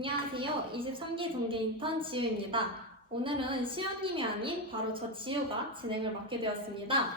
안녕하세요. 23기 동계 인턴 지우입니다. 오늘은 시연님이 아닌 바로 저 지우가 진행을 맡게 되었습니다.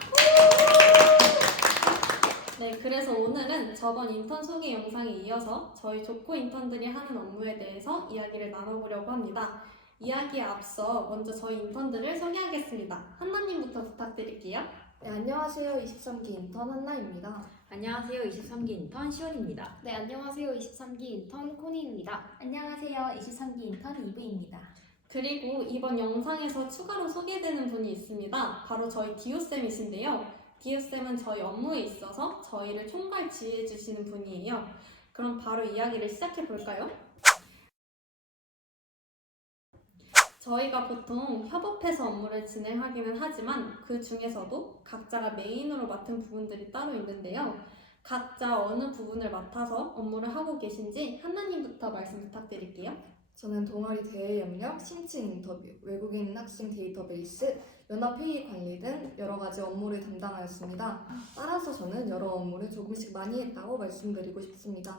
네, 그래서 오늘은 저번 인턴 소개 영상에 이어서 저희 조코 인턴들이 하는 업무에 대해서 이야기를 나눠보려고 합니다. 이야기에 앞서 먼저 저희 인턴들을 소개하겠습니다. 한나님부터 부탁드릴게요. 네, 안녕하세요. 23기 인턴 한나입니다. 안녕하세요. 23기 인턴 시원입니다. 네, 안녕하세요. 23기 인턴 코니입니다. 안녕하세요. 23기 인턴 이브입니다. 그리고 이번 영상에서 추가로 소개되는 분이 있습니다. 바로 저희 디오쌤이신데요. 디오쌤은 저희 업무에 있어서 저희를 총괄 지휘해 주시는 분이에요. 그럼 바로 이야기를 시작해 볼까요? 저희가 보통 협업해서 업무를 진행하기는 하지만 그 중에서도 각자가 메인으로 맡은 부분들이 따로 있는데요. 각자 어느 부분을 맡아서 업무를 하고 계신지 한나님부터 말씀 부탁드릴게요. 저는 동아리 대외 협력, 신청 인터뷰, 외국인 학생 데이터베이스, 연합회의 관리 등 여러 가지 업무를 담당하였습니다. 따라서 저는 여러 업무를 조금씩 많이 했다고 말씀드리고 싶습니다.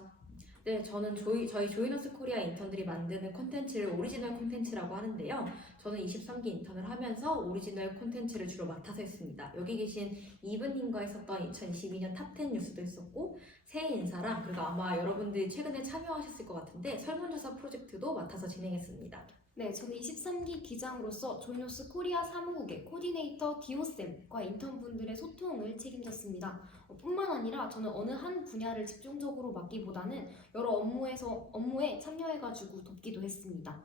네, 저는 저희 조이너스 코리아 인턴들이 만드는 콘텐츠를 오리지널 콘텐츠라고 하는데요. 저는 23기 인턴을 하면서 오리지널 콘텐츠를 주로 맡아서 했습니다. 여기 계신 이브님과 했었던 2022년 탑10 뉴스도 했었고 새해 인사랑 그리고 아마 여러분들이 최근에 참여하셨을 것 같은데 설문조사 프로젝트도 맡아서 진행했습니다. 네, 저는 23기 기장으로서 조이노스 코리아 사무국의 코디네이터 디오쌤과 인턴분들의 소통을 책임졌습니다. 뿐만 아니라 저는 어느 한 분야를 집중적으로 맡기보다는 여러 업무에 참여해가지고 돕기도 했습니다.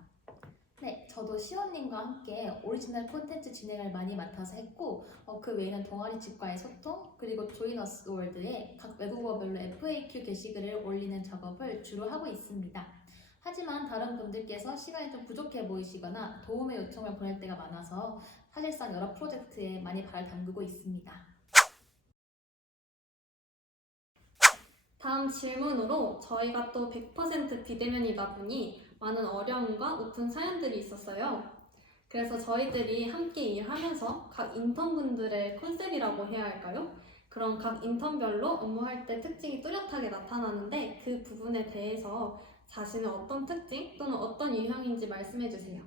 네, 저도 시원님과 함께 오리지널 콘텐츠 진행을 많이 맡아서 했고 그 외에는 동아리 측과의 소통 그리고 조이너스 월드에 각 외국어별로 FAQ 게시글을 올리는 작업을 주로 하고 있습니다. 하지만 다른 분들께서 시간이 좀 부족해 보이시거나 도움의 요청을 보낼 때가 많아서 사실상 여러 프로젝트에 많이 발을 담그고 있습니다. 다음 질문으로 저희가 또 100% 비대면이다 보니 많은 어려움과 오픈 사연들이 있었어요. 그래서 저희들이 함께 일하면서 각 인턴분들의 컨셉이라고 해야 할까요? 그런 각 인턴별로 업무할 때 특징이 뚜렷하게 나타나는데 그 부분에 대해서 자신의 어떤 특징 또는 어떤 유형인지 말씀해 주세요.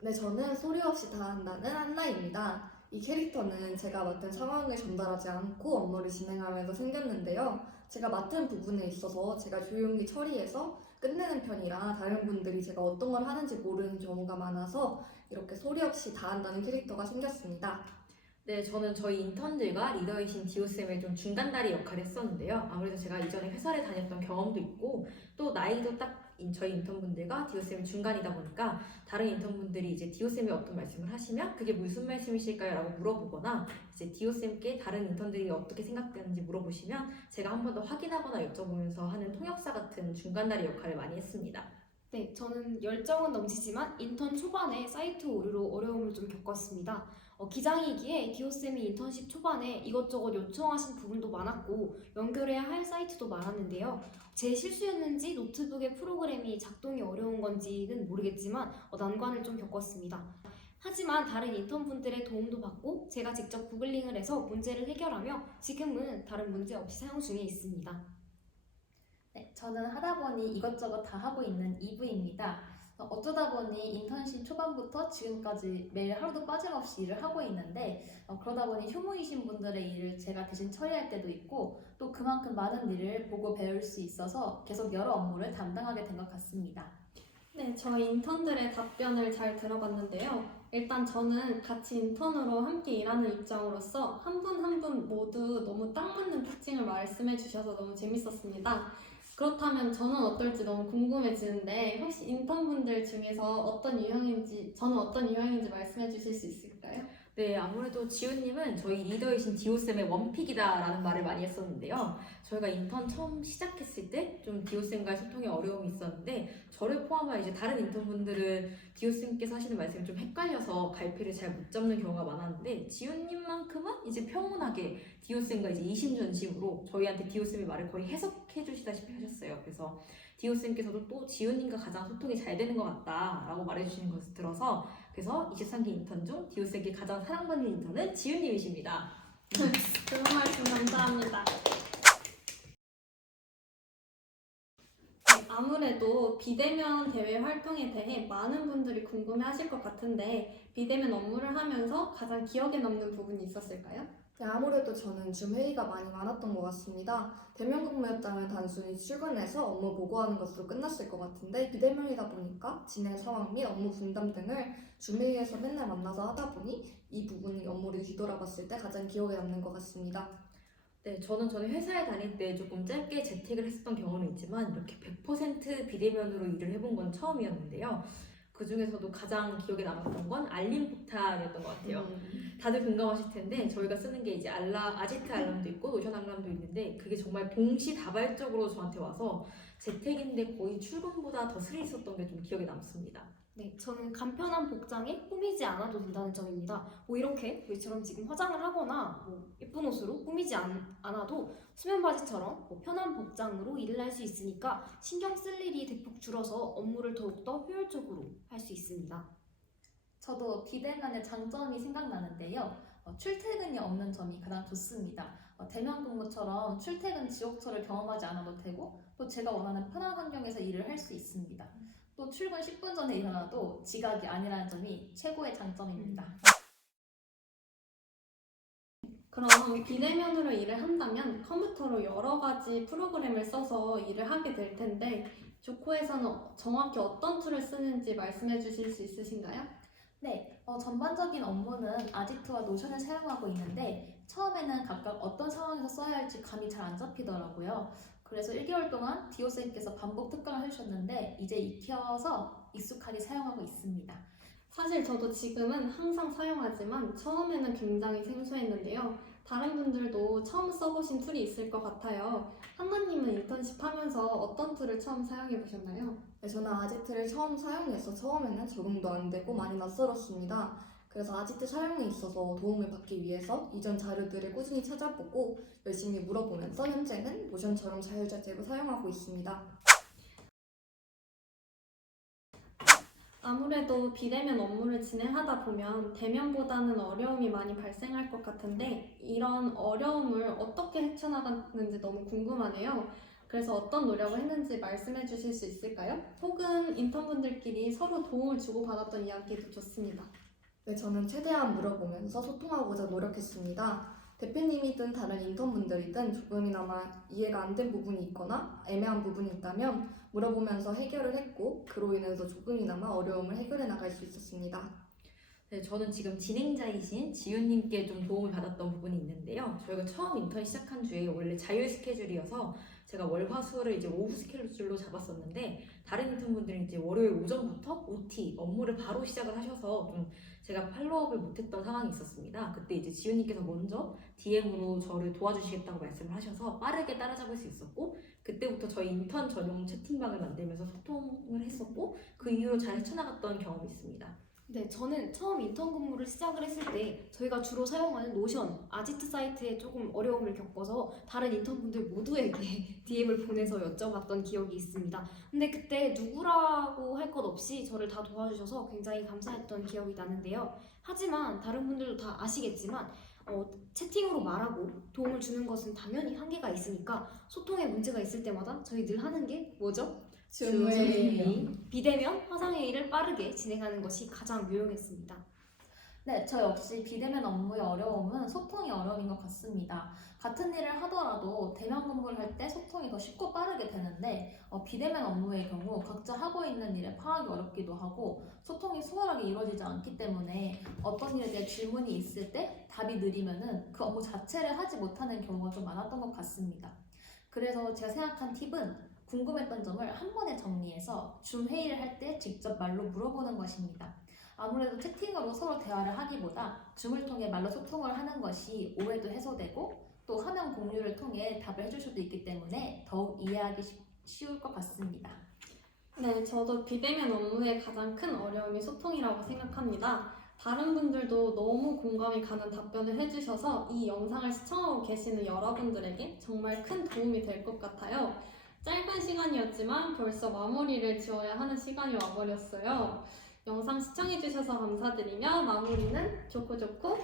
네, 저는 소리 없이 다 한다는 한나입니다. 이 캐릭터는 제가 맡은 상황을 전달하지 않고 업무를 진행하면서 생겼는데요. 제가 맡은 부분에 있어서 제가 조용히 처리해서 끝내는 편이라 다른 분들이 제가 어떤 걸 하는지 모르는 경우가 많아서 이렇게 소리 없이 다 한다는 캐릭터가 생겼습니다. 네, 저는 저희 인턴들과 리더이신 디오쌤의 좀 중간다리 역할을 했었는데요. 아무래도 제가 이전에 회사를 다녔던 경험도 있고 또 나이도 딱 저희 인턴분들과 디오쌤이 중간이다 보니까 다른 인턴분들이 이제 디오쌤이 어떤 말씀을 하시면 그게 무슨 말씀이실까요? 라고 물어보거나 이제 디오쌤께 다른 인턴들이 어떻게 생각되는지 물어보시면 제가 한 번 더 확인하거나 여쭤보면서 하는 통역사 같은 중간다리 역할을 많이 했습니다. 네, 저는 열정은 넘치지만 인턴 초반에 사이트 오류로 어려움을 좀 겪었습니다. 기장이기에 디오쌤이 인턴십 초반에 이것저것 요청하신 부분도 많았고 연결해야 할 사이트도 많았는데요. 제 실수였는지 노트북의 프로그램이 작동이 어려운 건지는 모르겠지만 난관을 좀 겪었습니다. 하지만 다른 인턴분들의 도움도 받고 제가 직접 구글링을 해서 문제를 해결하며 지금은 다른 문제 없이 사용 중에 있습니다. 네, 저는 하다 보니 이것저것 다 하고 있는 이브입니다. 어쩌다 보니 인턴십 초반부터 지금까지 매일 하루도 빠짐없이 일을 하고 있는데 그러다 보니 휴무이신 분들의 일을 제가 대신 처리할 때도 있고 또 그만큼 많은 일을 보고 배울 수 있어서 계속 여러 업무를 담당하게 된 것 같습니다. 네, 저희 인턴들의 답변을 잘 들어봤는데요. 일단 저는 같이 인턴으로 함께 일하는 입장으로서 한 분 한 분 모두 너무 딱 맞는 특징을 말씀해 주셔서 너무 재밌었습니다. 그렇다면 저는 어떨지 너무 궁금해지는데 혹시 인턴분들 중에서 저는 어떤 유형인지 말씀해 주실 수 있을까요? 네, 아무래도 지우님은 저희 리더이신 디오쌤의 원픽이다라는 말을 많이 했었는데요. 저희가 인턴 처음 시작했을 때 좀 디오쌤과의 소통에 어려움이 있었는데 저를 포함한 이제 다른 인턴분들은 디오쌤께서 하시는 말씀이 좀 헷갈려서 갈피를 잘 못 잡는 경우가 많았는데 지우님만큼은 이제 평온하게 디오쌤과 이제 이심전심으로 저희한테 디오쌤의 말을 거의 해석해 주시다시피 하셨어요. 그래서 디오쌤께서도 또 지우님과 가장 소통이 잘 되는 것 같다라고 말해주시는 것을 들어서 그래서 23기 인턴 중 디오쌤께 가장 사랑받는 인턴은 지우님이십니다. 좋은 말씀 감사합니다. 아무래도 비대면 대외 활동에 대해 많은 분들이 궁금해 하실 것 같은데 비대면 업무를 하면서 가장 기억에 남는 부분이 있었을까요? 네, 아무래도 저는 줌 회의가 많이 많았던 것 같습니다. 대면 근무였다면 단순히 출근해서 업무 보고하는 것으로 끝났을 것 같은데 비대면이다 보니까 진행 상황 및 업무 분담 등을 줌 회의에서 맨날 만나서 하다 보니 이 부분이 업무를 뒤돌아봤을 때 가장 기억에 남는 것 같습니다. 네, 저는 전에 회사에 다닐 때 조금 짧게 재택을 했었던 경우는 있지만 이렇게 100% 비대면으로 일을 해본 건 처음이었는데요. 그 중에서도 가장 기억에 남았던 건 알림 포탈이었던 것 같아요. 다들 공감하실 텐데 저희가 쓰는 게 이제 아지트 알람도 있고 노션 알람도 있는데 그게 정말 동시다발적으로 저한테 와서 재택인데 거의 출근보다 더 스릴 있었던 게 좀 기억에 남습니다. 네, 저는 간편한 복장에 꾸미지 않아도 된다는 점입니다. 뭐 이렇게 저희처럼 지금 화장을 하거나 뭐 예쁜 옷으로 꾸미지 않아도 수면 바지처럼 뭐 편한 복장으로 일을 할 수 있으니까 신경 쓸 일이 대폭 줄어서 업무를 더욱더 효율적으로 할 수 있습니다. 저도 비대면의 장점이 생각나는데요. 출퇴근이 없는 점이 가장 좋습니다. 대면 근무처럼 출퇴근 지옥철을 경험하지 않아도 되고 또 제가 원하는 편한 환경에서 일을 할 수 있습니다. 또 출근 10분 전에 일어나도 지각이 아니라는 점이 최고의 장점입니다. 그럼 비대면으로 일을 한다면 컴퓨터로 여러 가지 프로그램을 써서 일을 하게 될 텐데 조코에서는 정확히 어떤 툴을 쓰는지 말씀해 주실 수 있으신가요? 네, 전반적인 업무는 아지트와 노션을 사용하고 있는데 처음에는 각각 어떤 상황에서 써야 할지 감이 잘 안 잡히더라고요. 그래서 1개월 동안 디오쌤께서 반복 특강을 해주셨는데 이제 익혀서 익숙하게 사용하고 있습니다. 사실 저도 지금은 항상 사용하지만 처음에는 굉장히 생소했는데요. 다른 분들도 처음 써보신 툴이 있을 것 같아요. 한나님은 인턴십 하면서 어떤 툴을 처음 사용해 보셨나요? 네, 저는 아지트를 처음 사용해서 처음에는 적응도 안 되고 많이 낯설었습니다. 그래서 아지트 사용에 있어서 도움을 받기 위해서 이전 자료들을 꾸준히 찾아보고 열심히 물어보면서 현재는 노션처럼 자유자재로 사용하고 있습니다. 아무래도 비대면 업무를 진행하다 보면 대면보다는 어려움이 많이 발생할 것 같은데 이런 어려움을 어떻게 헤쳐나갔는지 너무 궁금하네요. 그래서 어떤 노력을 했는지 말씀해 주실 수 있을까요? 혹은 인턴분들끼리 서로 도움을 주고받았던 이야기도 좋습니다. 네, 저는 최대한 물어보면서 소통하고자 노력했습니다. 대표님이든 다른 인턴분들이든 조금이나마 이해가 안 된 부분이 있거나 애매한 부분이 있다면 물어보면서 해결을 했고 그로 인해서 조금이나마 어려움을 해결해 나갈 수 있었습니다. 네, 저는 지금 진행자이신 지윤님께 좀 도움을 받았던 부분이 있는데요. 저희가 처음 인턴 시작한 주에 원래 자유 스케줄이어서 제가 월화수를 이제 오후 스케줄로 잡았었는데 다른 인턴분들은 이제 월요일 오전부터 OT 업무를 바로 시작을 하셔서 좀 제가 팔로우업을 못했던 상황이 있었습니다. 그때 이제 지윤님께서 먼저 DM으로 저를 도와주시겠다고 말씀을 하셔서 빠르게 따라잡을 수 있었고 그때부터 저희 인턴 전용 채팅방을 만들면서 소통을 했었고 그 이후로 잘 헤쳐나갔던 경험이 있습니다. 네, 저는 처음 인턴 근무를 시작을 했을 때 저희가 주로 사용하는 노션, 아지트 사이트에 조금 어려움을 겪어서 다른 인턴분들 모두에게 DM을 보내서 여쭤봤던 기억이 있습니다. 근데 그때 누구라고 할 것 없이 저를 다 도와주셔서 굉장히 감사했던 기억이 나는데요. 하지만 다른 분들도 다 아시겠지만 채팅으로 말하고 도움을 주는 것은 당연히 한계가 있으니까 소통에 문제가 있을 때마다 저희 늘 하는 게 뭐죠? 줌 회의. 비대면 화상회의를 빠르게 진행하는 것이 가장 유용했습니다. 네, 저 역시 비대면 업무의 어려움은 소통이 어려움인 것 같습니다. 같은 일을 하더라도 대면 근무를 할 때 소통이 더 쉽고 빠르게 되는데 비대면 업무의 경우 각자 하고 있는 일에 파악이 어렵기도 하고 소통이 수월하게 이루어지지 않기 때문에 어떤 일에 대해 질문이 있을 때 답이 느리면은 그 업무 자체를 하지 못하는 경우가 좀 많았던 것 같습니다. 그래서 제가 생각한 팁은 궁금했던 점을 한 번에 정리해서 줌 회의를 할 때 직접 말로 물어보는 것입니다. 아무래도 채팅으로 서로 대화를 하기보다 줌을 통해 말로 소통을 하는 것이 오해도 해소되고 또 화면 공유를 통해 답을 해줄 수도 있기 때문에 더욱 이해하기 쉬울 것 같습니다. 네, 저도 비대면 업무의 가장 큰 어려움이 소통이라고 생각합니다. 다른 분들도 너무 공감이 가는 답변을 해주셔서 이 영상을 시청하고 계시는 여러분들에게 정말 큰 도움이 될 것 같아요. 짧은 시간이었지만 벌써 마무리를 지어야 하는 시간이 와버렸어요. 영상 시청해주셔서 감사드리며 마무리는 좋고 초콜릿!